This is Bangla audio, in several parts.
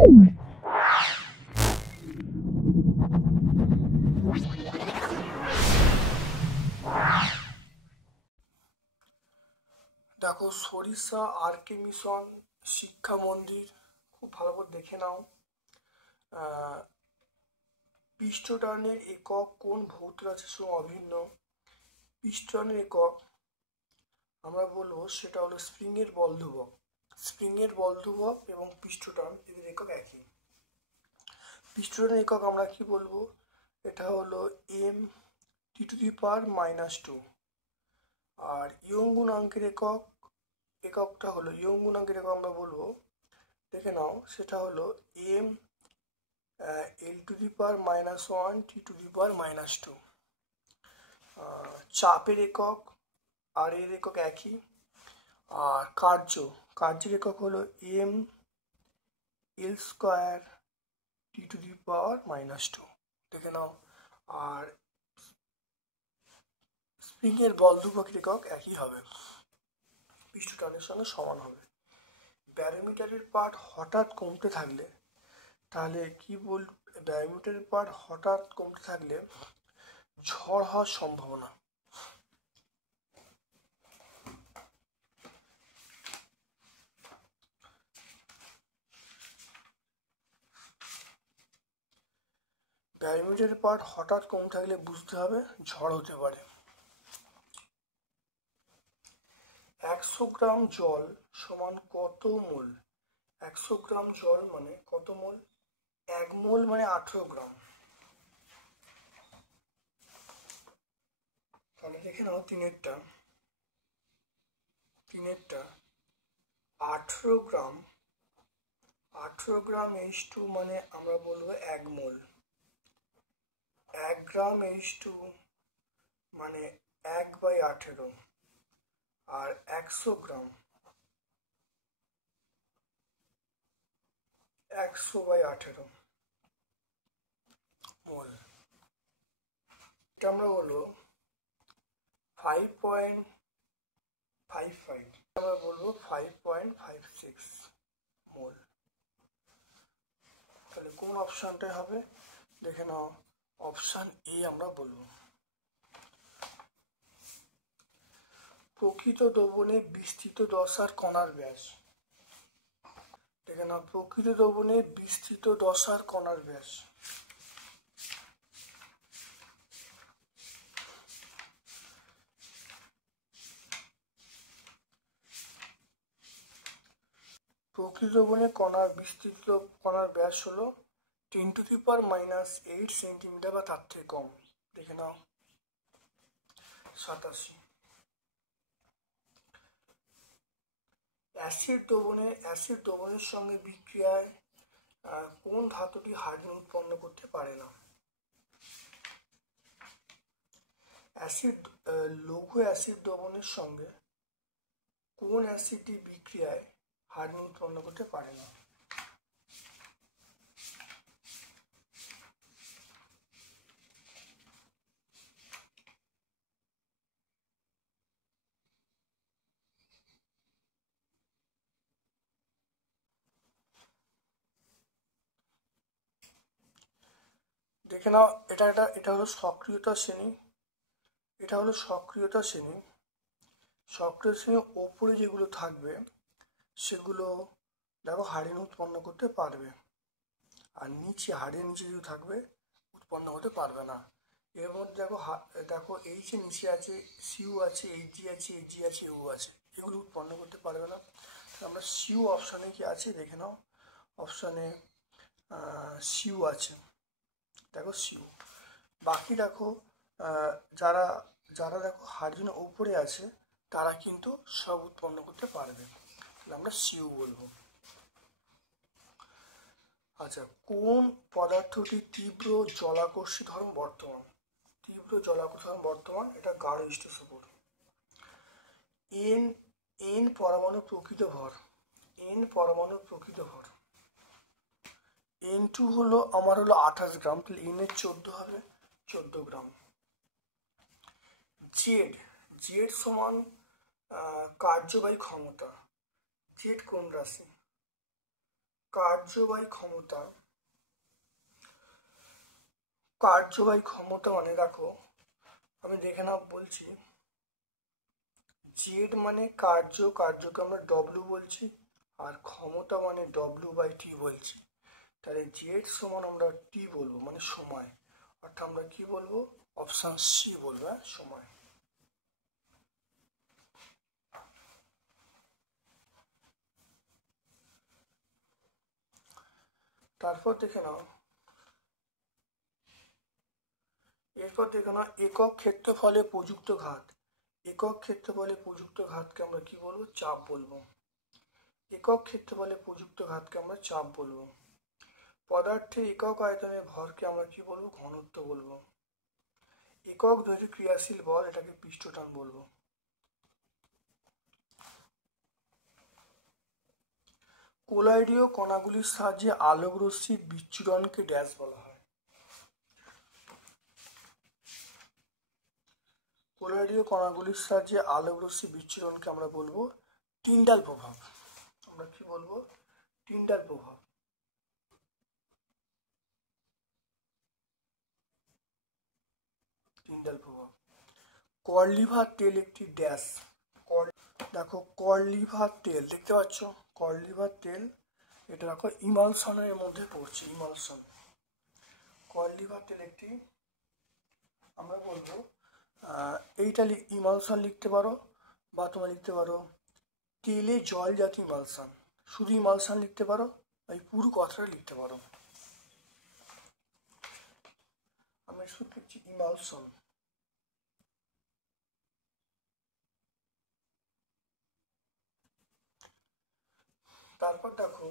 দেখো সরিষা আরকে মিশন শিক্ষা মন্দির খুব ভালো করে দেখে নাও। পৃষ্ঠটানের একক কোন ভৌত রাশির সঙ্গে অভিন্ন? পৃষ্ঠটানের একক আমরা বলবো সেটা হলো স্প্রিংয়ের বল ধ্রুবক। স্প্রিংয়ের বল ধ্রুবক এবং পৃষ্ঠটান এদের একক একই। পৃষ্ঠটানের একক আমরা কি বলবো? এটা হলো m(t⁻²). আর ইয়ং গুণাঙ্কের এককটা হলো ইয়ং গুণাঙ্কের একক আমরা বলবো, দেখে নাও, সেটা হলো m(l⁻⁻1)(t⁻²). চাপের একক আর এর একক একই। আর কার্যের একক হলো m(l²)(t⁻²). দেখে নাও। আর স্প্রিংয়ের বল ধ্রুবকের একক একই হবে, পৃষ্ঠটানের সঙ্গে সমান হবে। ব্যারোমিটারের পাঠ হঠাৎ কমতে থাকলে তাহলে কি বল? ব্যারোমিটারের পাঠ হঠাৎ কমতে থাকলে ঝড় হওয়ার সম্ভাবনা। ব্যারোমিটারের পাঠ হঠাৎ কমতে থাকলে বুঝতে হবে ঝড় হতে পারে। 100 গ্রাম জল সমান কত মোল? 100 গ্রাম জল মানে কত মোল? 1 মোল মানে 18 গ্রাম। তাহলে দেখে নাও তিনেরটা 18 গ্রাম 18 গ্রাম মানে আমরা বলবো 1 মোল। 1 গ্রাম মানে 1/18। আর 100 গ্রাম 100/18 মোল। এটা আমরা বলবো 5.55, আমরা বলবো 5.56 মোল। তাহলে কোন অপশনটাই হবে? দেখে নাও, অপশন এ আমরা বলবো। প্রকৃত দ্রবণে বিস্তৃত দশার কণার ব্যাস। দেখে নাও, প্রকৃত দ্রবণে বিস্তৃত দশার কণার ব্যাস। প্রকৃত দ্রবণে বিস্তৃত কণার ব্যাস হলো 10⁻⁻8 সেন্টিমিটার বা তার থেকে কম। দেখে নাও 87। অ্যাসিড দ্রবণের সঙ্গে বিক্রিয়ায় কোন ধাতুটি হাইড্রোজেন উৎপন্ন করতে পারে না? লঘু অ্যাসিড দ্রবণের সঙ্গে কোন অ্যাসিডটি বিক্রিয়ায় হাইড্রোজেন উৎপন্ন করতে পারে না? দেখে নাও, এটা হলো সক্রিয়তা শ্রেণী। সক্রিয় শ্রেণীর ওপরে যেগুলো থাকবে সেগুলো দেখো হাইড্রোজেন উৎপন্ন করতে পারবে, আর হাড়ের নিচে যেগুলো থাকবে উৎপন্ন হতে পারবে না। এর মধ্যে দেখো এই যে নিচে আছে সিউ আছে, এইচজি আছে, এইচজি আছে, ইউ আছে, এগুলো উৎপন্ন করতে পারবে না। আমরা সিউ অপশানে কি আছে দেখে নাও, অপশানে সিউ আছে, দেখো সিউ। বাকি দেখো যারা দেখো হাইড্রোজেনের উপরে আছে তারা কিন্তু সব উৎপন্ন করতে পারবে, তাহলে আমরা সিউ বলবো। আচ্ছা, কোন পদার্থটি তীব্র জলাকর্ষী ধর্ম বর্তমান? এটা গাঢ় স্থিতিস্থাপক। এন পরমাণুর প্রকৃত ভর। N2 হলো 28 গ্রাম, তাহলে N এর 14 হবে, 14 গ্রাম। জেড সমান কার্যবাহী ক্ষমতা। জেড কোন রাশি? কার্যবাহী ক্ষমতা মানে দেখো, আমি দেখে নাও বলছি। জেড মানে কার্যকে আমরা ডব্লিউ বলছি, আর ক্ষমতা মানে W/T বলছি। তাহলে জেড সমান আমরা টি বলবো, মানে সময়, অর্থাৎ আমরা কি বলবো, অপশন সি বলবো, সময়। এরপর দেখে নাও একক ক্ষেত্রফলে প্রযুক্ত ঘাত। একক ক্ষেত্রফলে প্রযুক্ত ঘাতকে আমরা কি বলবো, চাপ বলবো। একক ক্ষেত্রফলে প্রযুক্ত ঘাতকে আমরা চাপ বলবো। পদার্থের একক আয়তনের ভরকে আমরা কি বলবো, ঘনত্ব বলবো। একক দৈর্ঘ্যে ক্রিয়াশীল বল, এটাকে পৃষ্ঠটান বলবো। কোলয়েডীয় কণাগুলির সাহায্যে আলোক রশ্মির বিচ্ছুরণকে ড্যাশ বলা হয়। কোলয়েডীয় কণাগুলির সাহায্যে আলোক রশ্মি বিচ্ছুরণকে আমরা বলবো টিন্ডাল প্রভাব। আমরা কি বলবো, টিন্ডাল প্রভাব। কড লিভার টেল একটি ড্যাশ। দেখো কড লিভার টেল দেখতে পাচ্ছ, কড লিভার টেল, এটা দেখো ইমালশনের মধ্যে পড়ছে, ইমালশন। কড লিভার টেল একটি, আমরা বলবো এইটা ইমালশন লিখতে পারো, বা তোমরা লিখতে পারো তেলে জল জাতীয় ইমালশন, শুধু ইমালশন লিখতে পারো, এই পুরো কথাটা লিখতে পারো। আমি শুধু লিখছি ইমালশন। তারপর দেখো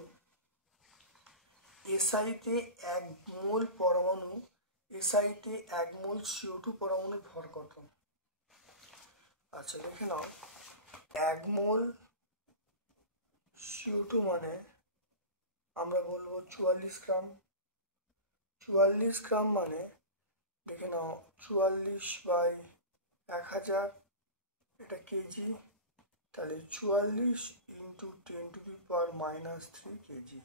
এসআইতে 1 মোল পরমাণু, এসআইতে 1 মোল CO2 পরমাণুর ভর কত? আচ্ছা দেখে নাও, 1 মোল CO2 মানে আমরা বলবো 44 গ্রাম। 44 গ্রাম মানে দেখে নাও 44/1000, এটা কেজি। তাহলে 44 × 10⁻³ কেজি।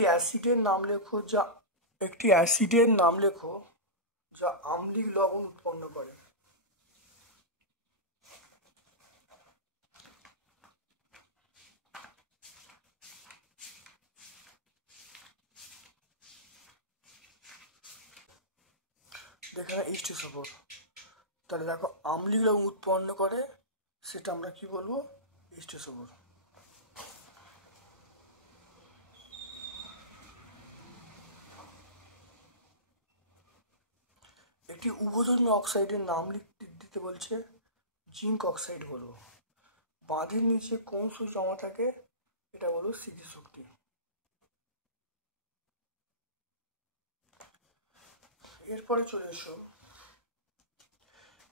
অ্যাসিডের নাম লেখো যা, একটি অ্যাসিডের নাম লেখো যা আম্লিক লবণ উৎপন্ন করে। দেখে না H2SO4। তাহলে দেখো আম্লিক লবণ উৎপন্ন করে, সেটা আমরা কি বলবো, H2SO4। একটি উভধর্মী অক্সাইডের নাম দিতে বলছে, জিঙ্ক অক্সাইড বলবো। বাঁধের নিচে কোন সুই জমা থাকে, এটা বলবো স্মৃতিশক্তি। এরপরে চলে এসো,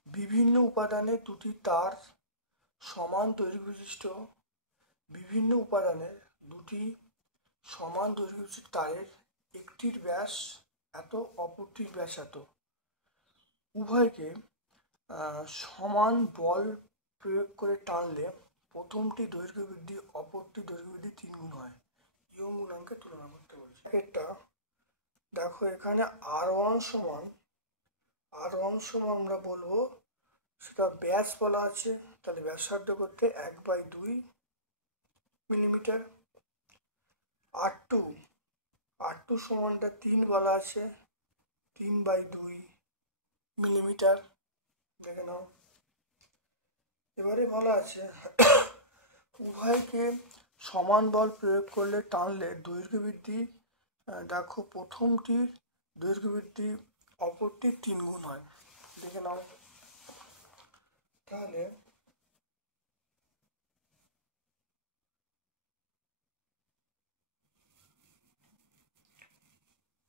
বিভিন্ন উপাদানের দুটি তার সমান দৈর্ঘ্য বিশিষ্ট, বিভিন্ন উপাদানের দুটি সমান দৈর্ঘ্য বিশিষ্ট তারের একটির ব্যাস এত, অপরটির ব্যাস এত, উভয়কে সমান বল প্রয়োগ করে টানলে প্রথমটি দৈর্ঘ্য বৃদ্ধি, অপরটি দৈর্ঘ্য বৃদ্ধি 3 গুণ হয়। ইয়ং গুণাঙ্কের তুলনা করতে বলছি। এটা দেখো এখানে R1 সমান আমরা বলবো, সেটা ব্যাস বলা আছে, তাহলে ব্যাসার্ধ করতে 1/2 মিলিমিটার। R2 সমানটা 3 বলা আছে, 3/2 মিলিমিটার। দেখে নাও। এবারে বলা আছে উভয়কে সমান বল প্রয়োগ করলে টানলে দৈর্ঘ্য বৃদ্ধি, দেখো প্রথমটির দৈর্ঘ্য বৃদ্ধি অপরটির 3 গুণ হয়। দেখে নাও। তাহলে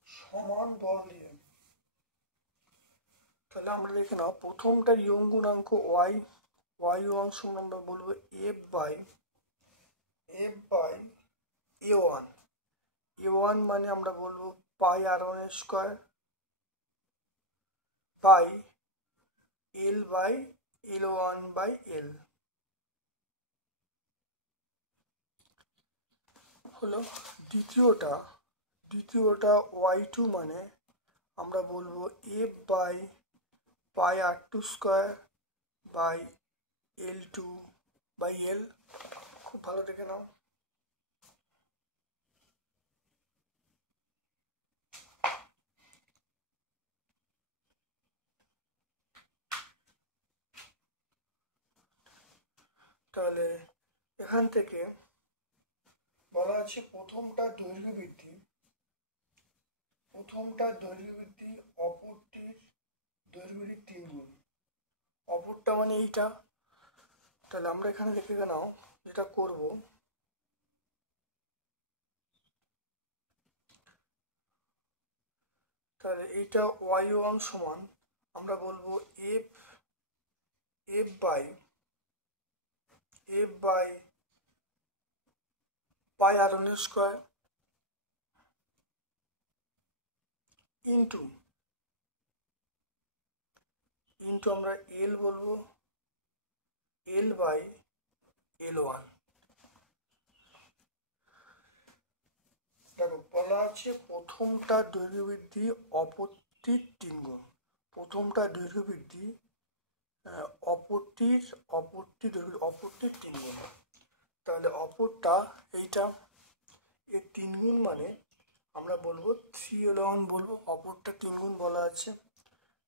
সমান বল নিয়ে, তাহলে আমরা দেখে নাও প্রথমটার ইয়ং গুণাঙ্ক y1 সমান আমরা বলবো f/a1। a1 মানে আমরা বলবো πr1² বাই L/L1/L হলো। দ্বিতীয়টা y2 মানে আমরা বলবো f by pi r2 square by L2 by L। খুব ভালো দেখে নাও। তাহলে এখান থেকে বলা আছে প্রথমটা দৈর্ঘ্য বৃদ্ধি, অপরটির দৈর্ঘ্য বৃদ্ধির 3 গুণ। অপরটা মানে এইটা। তাহলে আমরা এখানে লিখে নাও, যেটা করব তাহলে এইটা y1 সমান আমরা বলবো f by pi r1 square into আমরা L বলবো L বাই L1। দেখো বলা আছে প্রথমটা দৈর্ঘ্য বৃদ্ধি অপরটির 3 গুণ। প্রথমটা দৈর্ঘ্য বৃদ্ধি অপরটির 3 গুণ। তাহলে অপরটা এইটা, এর 3 গুণ মানে আমরা বলবো 3L1 বলবো। অপরটা 3 গুণ বলা আছে,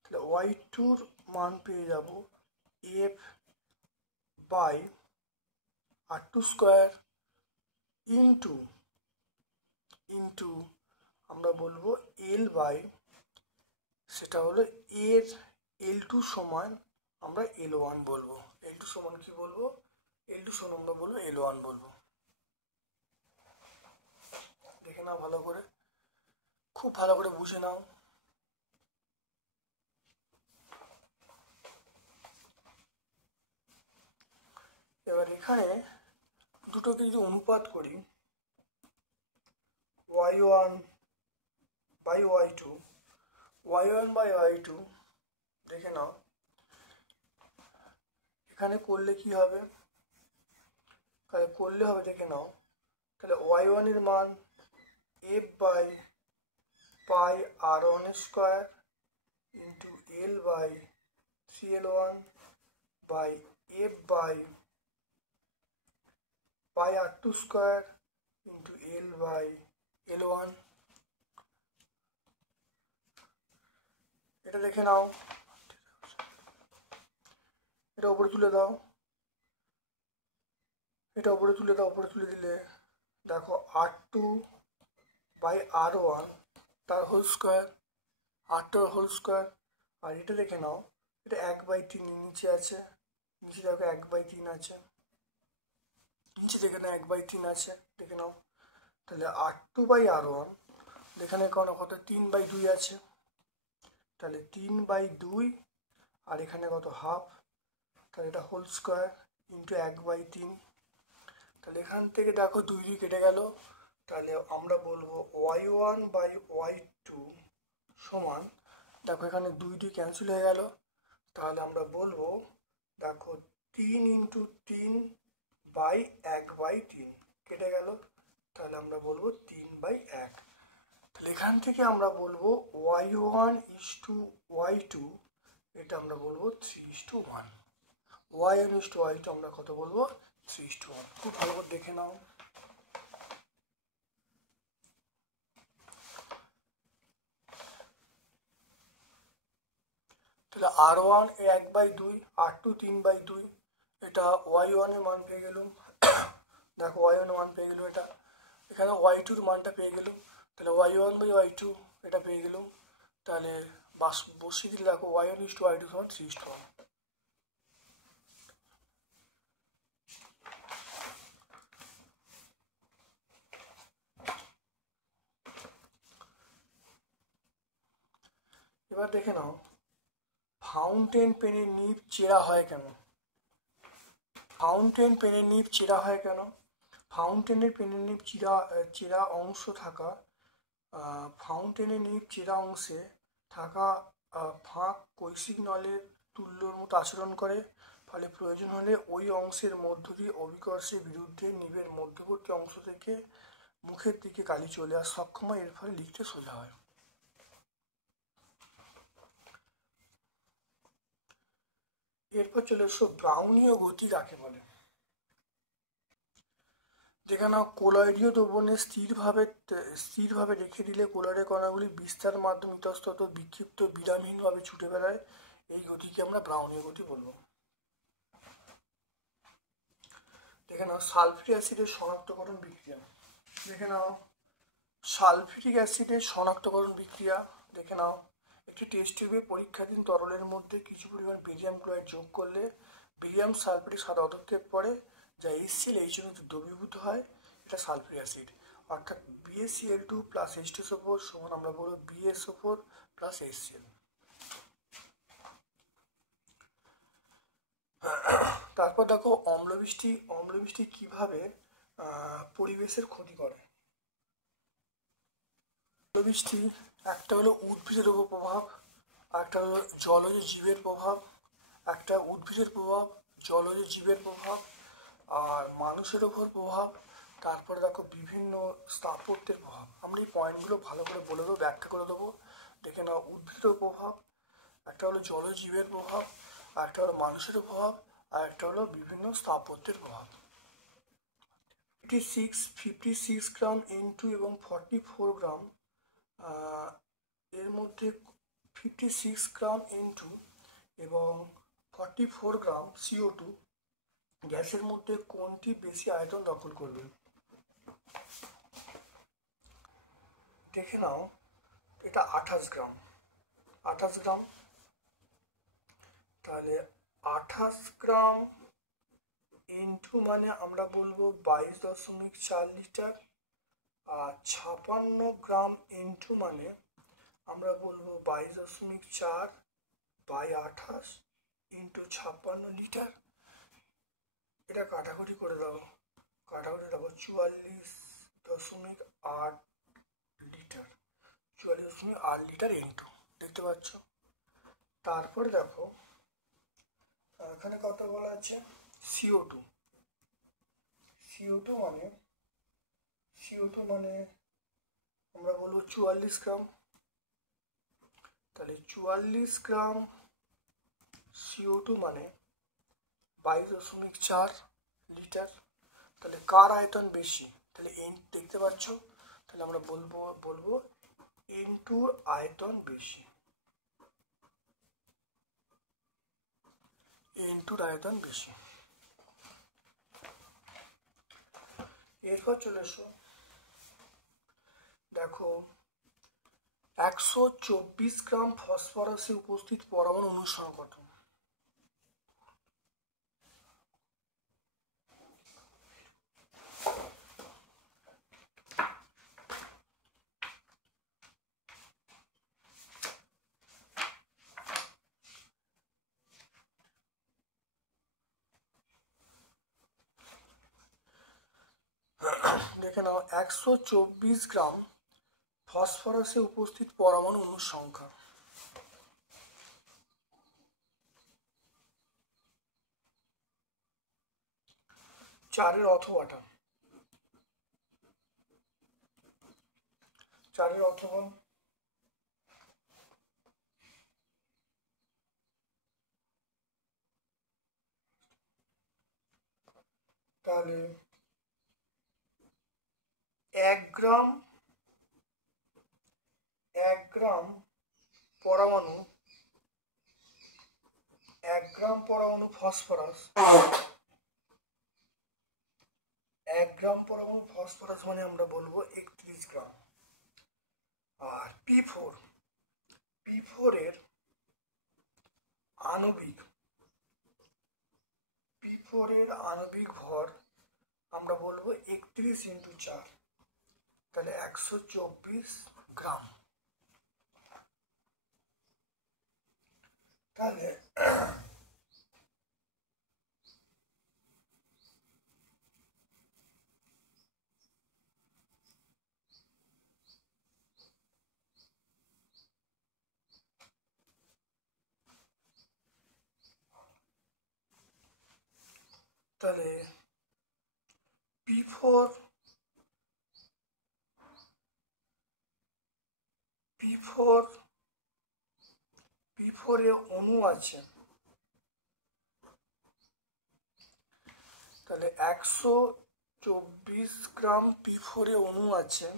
তাহলে y2-র মান পেয়ে যাব f by r2 square into আমরা বলবো L বাই, সেটা হলো এর L2 সমান আমরা L1 বলবো। L2 সমান কি বলবো? L2 সমান আমরা বলবো L1 বলবো। দেখে নাও ভালো করে, খুব ভালো করে বুঝে নাও। এবার এখানে দুটোকে যদি অনুপাত করি, y1 বাই y2, দেখে নাও এখানে করলে কি হবে, দেখে নাও। তাহলে y1 এর মান f by pi r1 square into L by 3L1 by f by pi r2 square into L by L1। এটা দেখে নাও, এটা উপরে তুলে দাও, উপরে তুলে দিলে দেখো r2 বাই r1 তার হোল স্কোয়ার, হোল স্কোয়ার। আর এটা দেখে নাও, এটা 1/3 নিচে আছে, নিচে দেখো 1/3 আছে, নিচে দেখে নাও 1/3 আছে, দেখে নাও। তাহলে r2 বাই r1 এখানে কত 3/2 আছে, তাহলে 3/2 আর এখানে কত হাফ, তাহলে এটা হোল স্কোয়ার ইন্টু 1/3। তাহলে এখান থেকে দেখো 2 কেটে গেল, তাহলে আমরা বলবো y1 বাই y2 সমান, দেখো এখানে 2 ক্যান্সেল হয়ে গেল, তাহলে আমরা বলবো দেখো 3 ইন্টু 3 বাই 1/3 কেটে গেল, তাহলে আমরা বলবো 3/1। তাহলে এখান থেকে আমরা বলবো y1 ইস টু y2, এটা আমরা বলবো 3:1। y1 ইস টু y2 আমরা কত বলবো? 3:1। খুব ভালো করে দেখে নাও। তাহলে r1 1/2, r2 3/2, এটা y1 এর মান পেয়ে গেলাম। দেখো y1 এর মান পেয়ে গেলাম, এটা এখানে y2 এর মানটা পেয়ে গেলাম, তাহলে y1 বাই y2 এটা পেয়ে গেলাম। তাহলে বসিয়ে দিলে দেখো y1 ইস টু y2 সমান 3:1। এবার দেখে নাও ফাউন্টেন পেনের নিব চেরা হয় কেন? ফাউন্টেনের পেনের নিব চেরা অংশ থাকা, ফাউন্টেনের নিব চেরা অংশে থাকা ফাঁক কৈশিক নলের তুল্যর মতো আচরণ করে, ফলে প্রয়োজন হলে ওই অংশের মধ্য দিয়ে অভিকর্ষের বিরুদ্ধে নিবের মধ্যবর্তী অংশ থেকে মুখের দিকে কালি চলে আসা সক্ষম হয়, এর ফলে লিখতে সোজা হয়। এরপর চলে এসো ব্রাউনীয় গতি কাকে বলে। যেখানে কোলয়েডীয় দ্রবণে স্থিরভাবে রেখে দিলে কোলয়েডের কণাগুলি বিস্তার মাধ্যমে ইতস্তত বিক্ষিপ্ত বিরামহীনভাবে ছুটে বেড়ায়, এই গতিকে আমরা ব্রাউনীয় গতি বলবো। দেখে নাও সালফিউরিক অ্যাসিডের শনাক্তকরণ বিক্রিয়া। দেখে নাও সালফিউরিক অ্যাসিডের শনাক্তকরণ বিক্রিয়া। দেখে নাও একটি টেস্ট টিউবে পরীক্ষাধীন তরলের মধ্যে কিছু পরিমাণ বেরিয়াম ক্লোরাইড যোগ করলে বেরিয়াম সালফেটের সাথে অতক্ষেপ পড়ে, যা HCl দ্রবীভূত হয়, এটা সালফিউরিক অ্যাসিড। অর্থাৎ BaCl2 প্লাস H2SO4 সমান আমরা বলবো BaSO4 প্লাস HCl। তারপর দেখো অম্লবৃষ্টি কিভাবে পরিবেশের ক্ষতি করে। অম্লবৃষ্টি একটা হলো উদ্ভিদের উপর প্রভাব, একটা হলো জলজ জীবের প্রভাব, একটা উদ্ভিদের প্রভাব, জলজ জীবের প্রভাব, আর মানুষের ওপর প্রভাব। তারপরে দেখো বিভিন্ন স্থাপত্যের প্রভাব। আমরা এই পয়েন্টগুলো ভালো করে বলে দেবো, ব্যাখ্যা করে দেবো। দেখে নাও উদ্ভিদের প্রভাব, একটা হলো জলজ জীবের প্রভাব, আর একটা হলো মানুষের প্রভাব, আর একটা হলো বিভিন্ন স্থাপত্যের প্রভাব। 56 গ্রাম N2 এবং 44 গ্রাম এর মধ্যে 56 গ্রাম N2 এবং 44 গ্রাম CO2 গ্যাসের মধ্যে কোনটি বেশি আয়তন দখল করবে। দেখে নাও এটা 28 গ্রাম। তাহলে 28 গ্রাম N2 মানে আমরা বলবো 22.4 লিটার, আর 56 গ্রাম N2 মানে আমরা বলবো 22.4 বাই 28 ইন্টু 56 লিটার। এটা কাটাকুটি করে দাও, 44.8 লিটার, 44.8 লিটার N2 দেখতে পাচ্ছ। তারপরে দেখো এখানে কত বলা আছে CO2 মানে আমরা বলবো 44 গ্রাম। তাহলে 44 গ্রাম CO2 মানে 22.4 লিটার। তাহলে কার আয়তন বেশি? তাহলে N দেখতে পাচ্ছ, তাহলে আমরা বলবো N2 আয়তন বেশি, N2 আয়তন বেশি। এরপর চলে এসো দেখো 124 গ্রাম ফসফরাসে উপস্থিত পরমাণু অনুসরণ কত। দেখে নাও 124 গ্রাম ফসফরাসে উপস্থিত পরমাণু অণুর সংখ্যা। চারের অথবাটা, তাহলে 1 গ্রাম পরমাণু ফসফরাস, 1 গ্রাম পরমাণু ফসফরাস মানে আমরা বলবো 31 গ্রাম। আর P4 এর আণবিক ভর আমরা বলবো 31 ইন্টু 4, তাহলে 124 গ্রাম। তাহলে P4 P4 এ অণু আছে, তাহলে 124 গ্রাম P4 এ অণু আছে,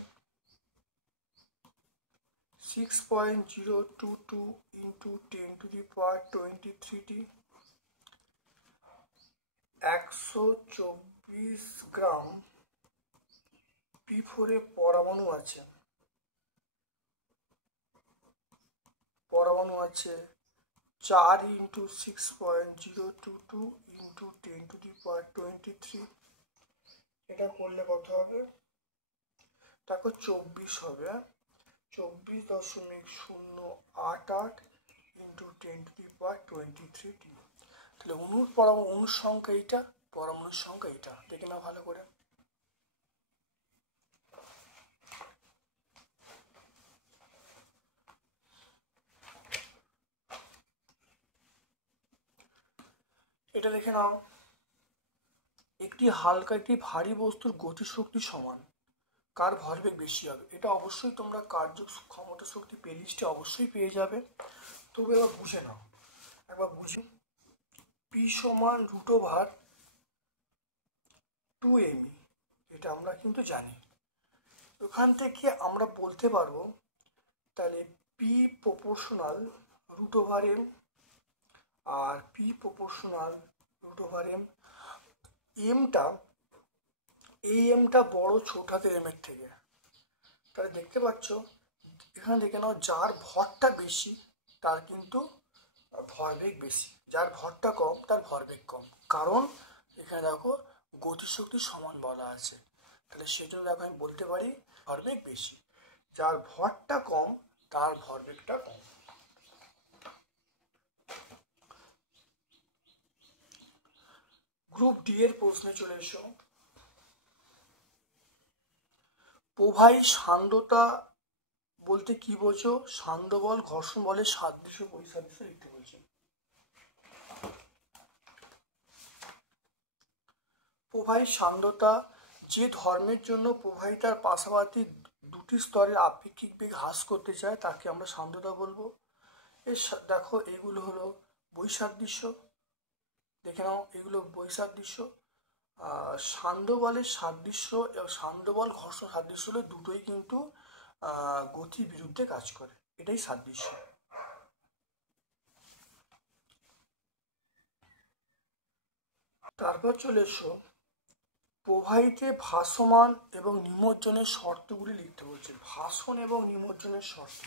6.022 into 10⁻23D, 124 গ্রাম P4 এ পরমাণু আছে, পরমাণু আছে 4 into 6.022 into 10⁻23। এটা করলে কত হবে? দেখো 24 হবে, 24.088 into 10⁻23D। তাহলে অণুর সংখ্যা এইটা, পরমাণুর সংখ্যা এইটা, দেখে নাও ভালো করে। এটা দেখে নাও, একটি হালকা একটি ভারী বস্তুর গতিশক্তি সমান, কার ভরবেগ বেশি হবে? এটা অবশ্যই তোমরা কার্যক্ষমতা শক্তি প্লেলিস্টে অবশ্যই পেয়ে যাবে। তবে এবার বুঝে নাও, একবার বুঝি। পি সমান √2mE, এটা আমরা কিন্তু জানি। ওখান থেকে আমরা বলতে পারবো তাহলে পি প্রপোর্শনাল √m, আর পি প্রপোর্শনাল √m। এমটা বড় ছোট হাতের এম এর থেকে। তাহলে দেখতে পাচ্ছ এখানে দেখে নাও, যার ভরটা বেশি তার কিন্তু ভরবেগ বেশি, যার ভরটা কম তার ভরবেগ কম, কারণ এখানে দেখো গতিশক্তি সমান বলা আছে। তাহলে সেই জন্য দেখো আমি বলতে পারি ভরবেগ বেশি, যার ভরটা কম তার ভরবেগটা কম। গ্রুপ ডি এর প্রশ্নে চলে এসো। প্রবাহী সান্দ্রতা বলতে কি বোঝো? সান্দ্র বল ঘর্ষণ বলের সাদৃশ্য বৈসাদৃশ্য লিখতে বলছে। প্রবাহী সান্দ্রতা যে ধর্মের জন্য প্রবাহী তার পাশাপাশি দুটি স্তরের আপেক্ষিক বেগ হ্রাস করতে চায় তাকে আমরা সান্দ্রতা বলবো। দেখো এগুলো হলো বৈসাদৃশ্য, দেখে নাও এগুলো বৈসাদৃশ্য। সান্দ্র বলের সাদৃশ্য এবং সান্দ্র বল ঘর্ষণ সাদৃশ্য হলে দুটোই কিন্তু গতির বিরুদ্ধে কাজ করে, এটাই সাদৃশ্য। তারপর চলে এসো, প্রবাহীতে ভাসমান এবং নিমজ্জনের শর্তগুলি লিখতে বলছে। ভাসন এবং নিমজ্জনের শর্ত।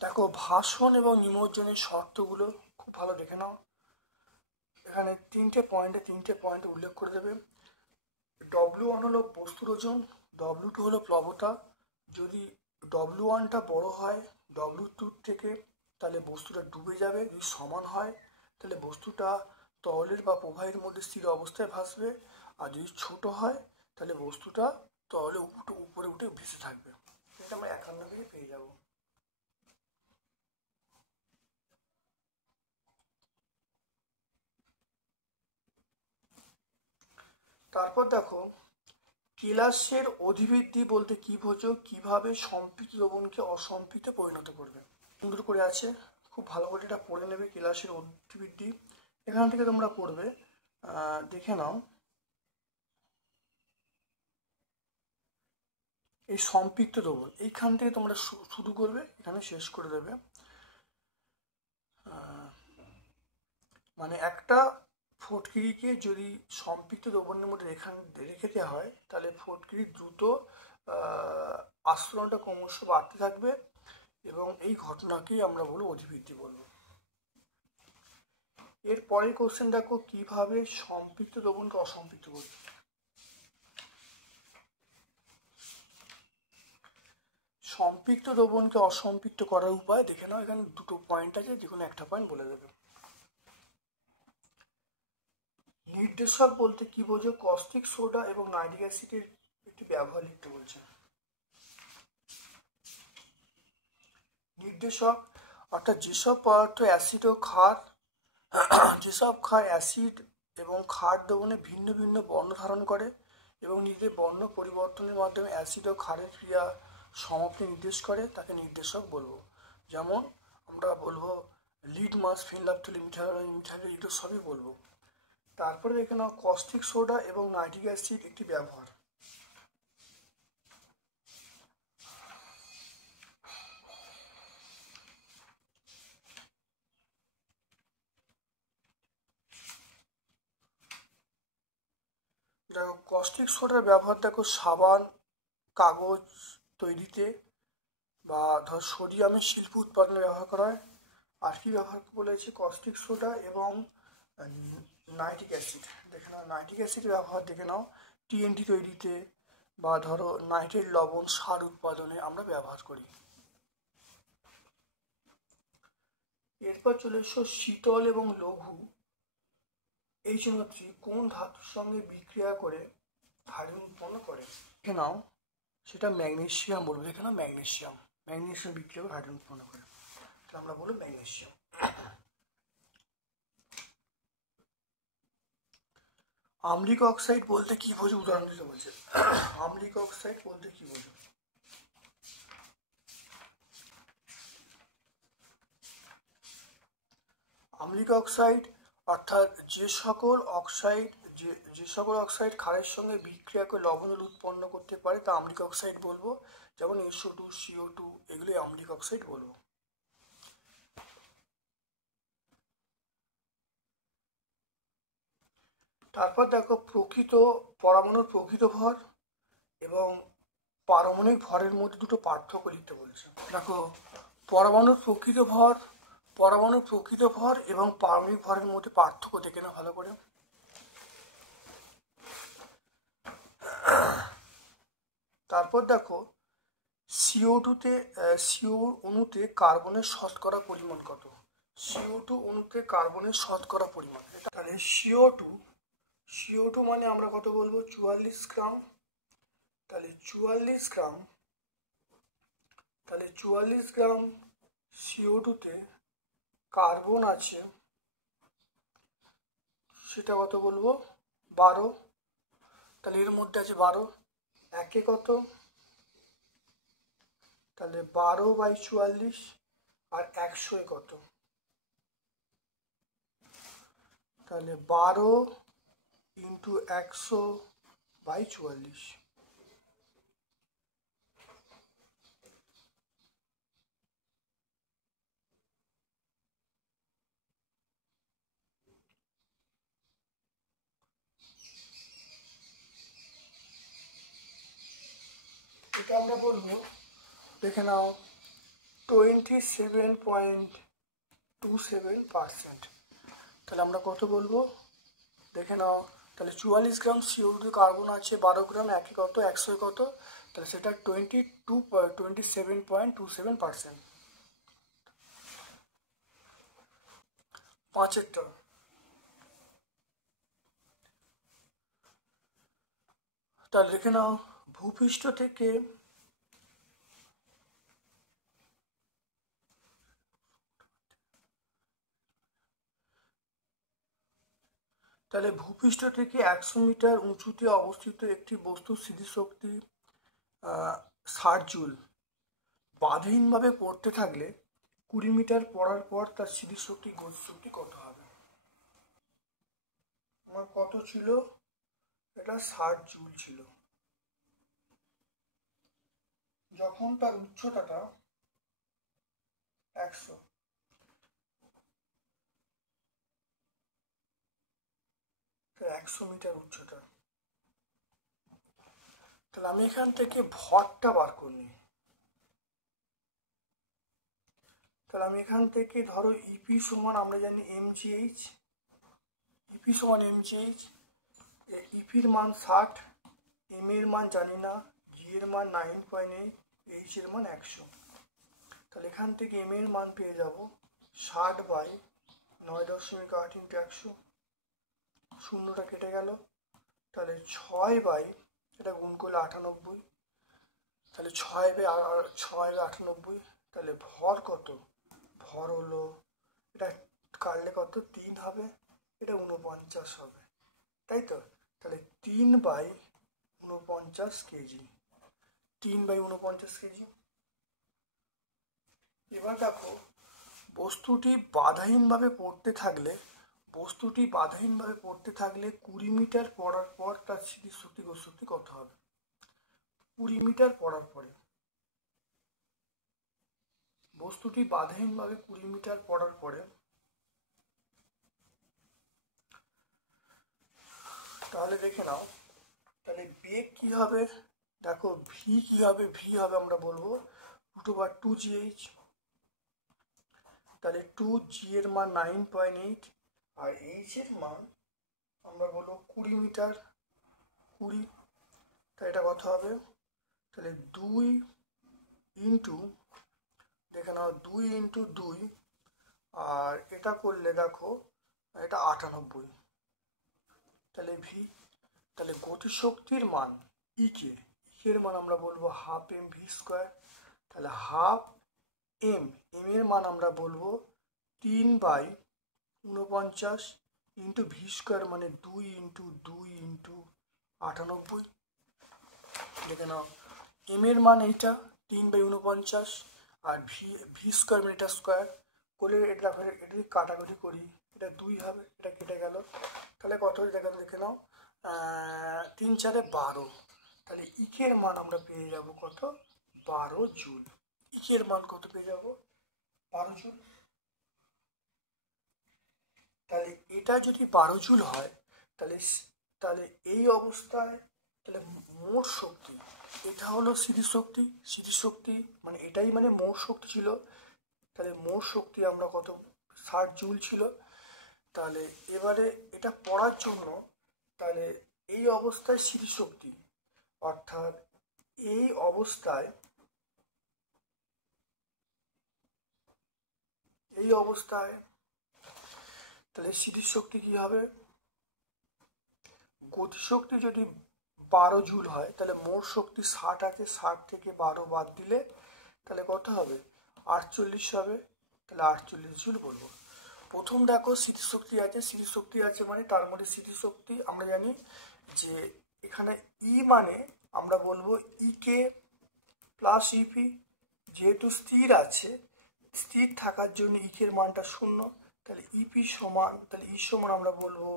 দেখো ভাসন এবং নিমজ্জনের শর্তগুলো খুব ভালো দেখে নাও। এখানে তিনটে পয়েন্টে উল্লেখ করে দেবে। W1 হলো বস্তুর ওজন, W2 হলো প্লবতা। যদি W1টা বড় হয় W2 থেকে তাহলে বস্তুটা ডুবে যাবে, যদি সমান হয় তাহলে বস্তুটা তরলের বা প্রবাহের মধ্যে স্থির অবস্থায় ভাসবে, আর যদি ছোট হয় তাহলে বস্তুটা তরলে উপরে উঠে ভেসে থাকবে। এটা আমরা 51 থেকে পেয়ে যাব। তারপর দেখো কেলাসের অধিবৃদ্ধি বলতে কি বোঝো? কিভাবে সম্পৃক্ত দ্রবণকে অসম্পৃক্তে পরিণত করবে। সুন্দর করে আছে, খুব ভালো করে এটা পড়ে নেবে। কেলাসের অধিবৃদ্ধি এখান থেকে তোমরা পড়বে, দেখে নাও। এই সম্পৃক্ত দ্রবণ এইখান থেকে তোমরা শুরু করবে, এখানে শেষ করে দেবে। মানে একটা ফটকিরিকে যদি সম্পৃক্ত দ্রবণের মধ্যে রেখে দেওয়া হয় তাহলে ফটকিরির দ্রুত আস্তরণটা ক্রমশ বাড়তে থাকবে, এবং এই ঘটনাকেই আমরা বলবো অধিবৃদ্ধি বলবো। এর পরের কোশ্চেন দেখো, কিভাবে সম্পৃক্ত দ্রবণকে অসম্পৃক্ত করবে। সম্পৃক্ত দ্রবণকে অসম্পৃক্ত করার উপায় দেখে নাও। এখানে দুটো পয়েন্ট আছে, যে কোনো একটা পয়েন্ট বলে দেবে। নির্দেশক বলতে কি বোঝো? কস্টিক সোডা এবং নাইট্রিক অ্যাসিডের একটি ব্যবহার লিখতে বলছে। নির্দেশক অর্থাৎ যেসব পদার্থ অ্যাসিড ও ক্ষার যেসব ক্ষার অ্যাসিড এবং ক্ষার দ্রবণে ভিন্ন ভিন্ন বর্ণ ধারণ করে এবং নিজেদের বর্ণ পরিবর্তনের মাধ্যমে অ্যাসিড ও ক্ষারের ক্রিয়া সমাপ্তি নির্দেশ করে তাকে নির্দেশক বলবো। যেমন আমরা বলবো লিটমাস, ফেনলাফথলিন, মিথাইল এগুলো সবই বলবো। তারপরে দেখে নাও কস্টিক সোডা এবং নাইট্রিক অ্যাসিড একটি ব্যবহার। দেখো কস্টিক সোডার ব্যবহার দেখো সাবান, কাগজ তৈরিতে বা ধর সোডিয়ামের শিল্প উৎপাদনে ব্যবহার করা হয়। আর কি ব্যবহার বলেছে কস্টিক সোডা এবং নাইট্রিক অ্যাসিড। দেখে নাও নাইট্রিক অ্যাসিডের ব্যবহার দেখে নাও টিএনটি তৈরিতে বা ধরো নাইট্রেট লবণ সার উৎপাদনে আমরা ব্যবহার করি। এরপর চলে এসো শীতল এবং লঘু HNO3 কোন ধাতুর সঙ্গে বিক্রিয়া করে হাইড্রোজেন উৎপন্ন করে? দেখে নাও সেটা ম্যাগনেসিয়াম বলবো। দেখে নাও ম্যাগনেসিয়াম বিক্রিয়া করে হাইড্রোজেন উৎপন্ন করে, তাহলে আমরা বলবো ম্যাগনেসিয়াম। আম্লিক অক্সাইড বলতে কি বোঝো উদাহরণ দিতে বলছে। আম্লিক অক্সাইড বলতে কি বোঝো? আম্লিক অক্সাইড অর্থাৎ যে সকল অক্সাইড ক্ষারের সঙ্গে বিক্রিয়া করে লবণ উৎপন্ন করতে পারে তা আম্লিক অক্সাইড বলবো। যেমন SO2, CO2 এগুলো আম্লিক অক্সাইড বলবো। তারপর দেখো পরমাণুর প্রকৃত ভর এবং পারমাণবিক ভরের মধ্যে দুটো পার্থক্য লিখতে বলছে। দেখো পরমাণুর প্রকৃত ভর এবং পারমাণবিক ভরের মধ্যে পার্থক্য দেখে না ভালো করে। তারপর দেখো CO অণুতে কার্বনের শতকরা পরিমাণ কত? CO2 অণুতে কার্বনের শতকরা পরিমাণ। তাহলে CO2 মানে আমরা কত বলবো? 44 গ্রাম। তাহলে 44 গ্রাম CO2-তে কার্বন আছে, সেটা কত বলবো? 12। তাহলে এর মধ্যে আছে 12, একে কত? তাহলে 12/44 আর 100 কত? তাহলে 12 × 100/44। এটা আমরা বলবো, দেখে নাও 27.27%। তাহলে আমরা কত বলবো? দেখে নাও তাহলে 44 গ্রাম CO2 কার্বন আছে, 12 গ্রাম, একে কত? 100 কত? তাহলে সেটা 27.27%। পাঁচেরটা তাহলে দেখে নাও ভূপৃষ্ঠ থেকে তাহলে ভূপৃষ্ঠ থেকে 100 মিটার উঁচুতে অবস্থিত একটি বস্তুর স্থিতিশক্তি 60 জুল বাধাহীনভাবে পড়তে থাকলে 20 মিটার পড়ার পর তার স্থিতিশক্তি গতিশক্তি কত হবে? আমার কত ছিল? এটা 60 জুল ছিল। যখন তার উচ্চতাটা 100, তার 100 মিটার উচ্চতা। তাহলে আমি এখান থেকে ভরটা বার করি। তাহলে আমি এখান থেকে ধরো ইপি সমান আমরা জানি mgh, ইপি সমান mgh, ইপির মান 60, এম এর মান জানি না, জি এর মান 9.8, এইচ এর মান 100। তাহলে এখান থেকে এম এর মান পেয়ে যাব 60/9.8 × 100, শূন্যটা কেটে গেল। তাহলে 6/9.8 এটা গুণ করলে 98, তাহলে 6/98, তাহলে ভর কত? ভর হলো, এটা কাটলে কত? 3 হবে, এটা 49 হবে, তাই তো? তাহলে 3/49 কেজি, 3/49 কেজি। এবার দেখো, বস্তুটি বাধাহীনভাবে পড়তে থাকলে 20 মিটার পড়ার পর তার স্থিতিশক্তি গতিশক্তি কত হবে? 20 মিটার পড়ার পরে বস্তুটি বাধাহীনভাবে 20 মিটার পড়ার পরে, তাহলে দেখে নাও, তাহলে বেগ কি হবে? দেখো ভি কি হবে? ভি হবে আমরা বলবো √2gh। তাহলে 2g এর মান 9.8 আর h এর মান আমরা বলবো 20 মিটার, 20। তাহলে এটা কত হবে? তাহলে 2 ইন্টু, দেখে নাও 2 ইন্টু 2, আর এটা করলে দেখো এটা 98। তাহলে ভি, তাহলে গতিশক্তির মান ইকে, এর মান আমরা বলবো 1/2 mv²। তাহলে 1/2 m, এর মান আমরা বলবো 3/49 ইন্টু v² মানে 2 ইন্টু 2 ইন্টু 98। দেখে নাও এম এর মান এইটা 3/49 আর v² মানে এটা স্কোয়ার করলে এটা কাটাকুটি করি, এটা 2 হবে, এটা কেটে গেল, তাহলে কত দেখে নাও 3 × 4 = 12। তাহলে ইকের মান আমরা পেয়ে যাব কত? 12 জুল। ইকের মান কত পেয়ে যাব? 12 জুল। তাহলে এটা যদি 12 জুল হয়, তাহলে এই অবস্থায় তাহলে মোট শক্তি, এটা হলো স্থিতিশক্তি মানে এটাই মানে মোট শক্তি ছিল। তাহলে মোট শক্তি আমরা কত? 60 জুল ছিল। তাহলে এবারে এটা পড়ার জন্য, তাহলে এই অবস্থায় স্থিতিশক্তি, অর্থাৎ এই অবস্থায় তাহলে স্থিতিশক্তি কি হবে? গতিশক্তি যদি 12 জুল হয়, তাহলে মোট শক্তি 60 আছে, 60 থেকে 12 বাদ দিলে তাহলে কত হবে? 48 হবে। তাহলে 48 জুল বলবো। প্রথম দেখো স্থিতিশক্তি আছে মানে তার মধ্যে স্থিতিশক্তি আমরা জানি যে এখানে ই মানে আমরা বলবো ইকে প্লাস ইপি, যেহেতু স্থির আছে, স্থির থাকার জন্য ইকের মানটা 0, তাহলে ইপি সমান, তাহলে ই সমান আমরা বলবো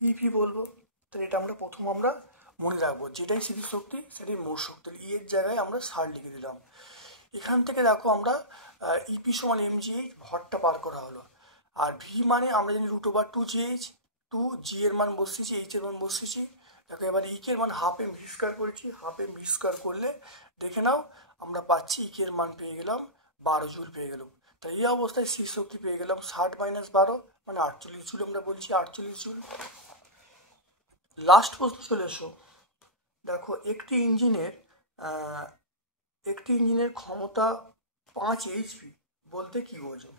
ইপি বলবো। তাহলে এটা আমরা প্রথম আমরা মনে রাখবো, যেটাই স্থিতিশক্তি সেটাই মোট শক্তি, ই এর জায়গায় আমরা 60 লিখে দিলাম। এখান থেকে দেখো আমরা ইপি সমান mgh, ভরটা বার করা হলো। আর ভি মানে আমরা জানি √2gh, 2g এর মান বসিয়েছি, h এর মান বসিয়েছি। দেখো এবার ই এর মান 1/2 mv² করেছি, 1/2 mv² করলে দেখে নাও আমরা পাচ্ছি ই এর মান পেয়ে গেলাম 12 জুল পেয়ে গেলাম। তাই এই অবস্থায় স্থিতিশক্তি পেয়ে গেলাম 60 - 12 মানে 48 জুল, আমরা বলছি 48 জুল। লাস্ট প্রশ্ন চলে এসো। দেখো একটি ইঞ্জিনের ক্ষমতা 5 HP বলতে কি বোঝো?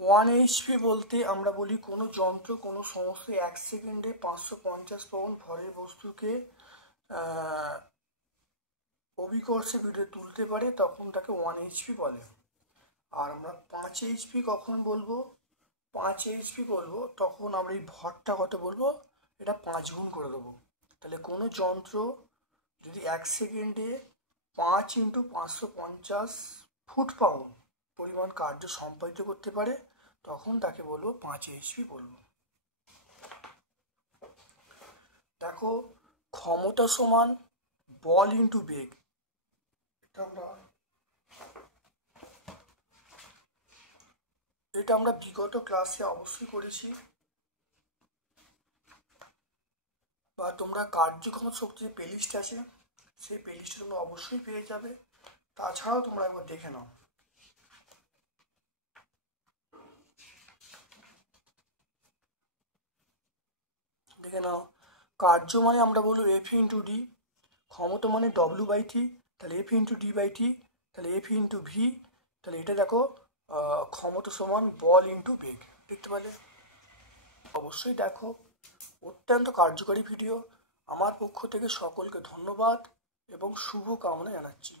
1 HP বলতে আমরা বলি কোনো যন্ত্র কোনো সংস্থা 1 সেকেন্ডে 550 পাউন্ড ভরের বস্তুকে অভিকর্ষে পিঠে তুলতে পারে, তখন তাকে 1 HP বলে। আর আমরা 5 HP কখন বলবো? 5 HP বলবো তখন আমরা এই ভরটা কত বলবো? এটা 5 গুণ করে দেবো। তাহলে কোনো যন্ত্র যদি 1 সেকেন্ডে 5 × 550 ফুট পাউন্ড পরিমাণ কার্য সম্পাদিত করতে পারে, তখন তাকে বলবো 5 HP বলবো। দেখো ক্ষমতা সমান বল ইন্টু বেগ, এটা আমরা বিগত ক্লাসে অবশ্যই করেছি, বা তোমরা কার্যক্ষমতা শক্তির প্লেলিস্ট আছে, সেই প্লেলিস্টে তোমরা অবশ্যই পেয়ে যাবে। তাছাড়াও তোমরা একবার দেখে নাও। কার্য মানে আমরা বলবো F × D, ক্ষমতা মানে W/T, তাহলে F × D/T, তাহলে F × V, তাহলে এটা দেখো ক্ষমতা সমান বল ইন্টু বেগ, দেখতে পেলে? অবশ্যই দেখো, অত্যন্ত কার্যকরী ভিডিও। আমার পক্ষ থেকে সকলকে ধন্যবাদ এবং শুভ কামনা জানাচ্ছি।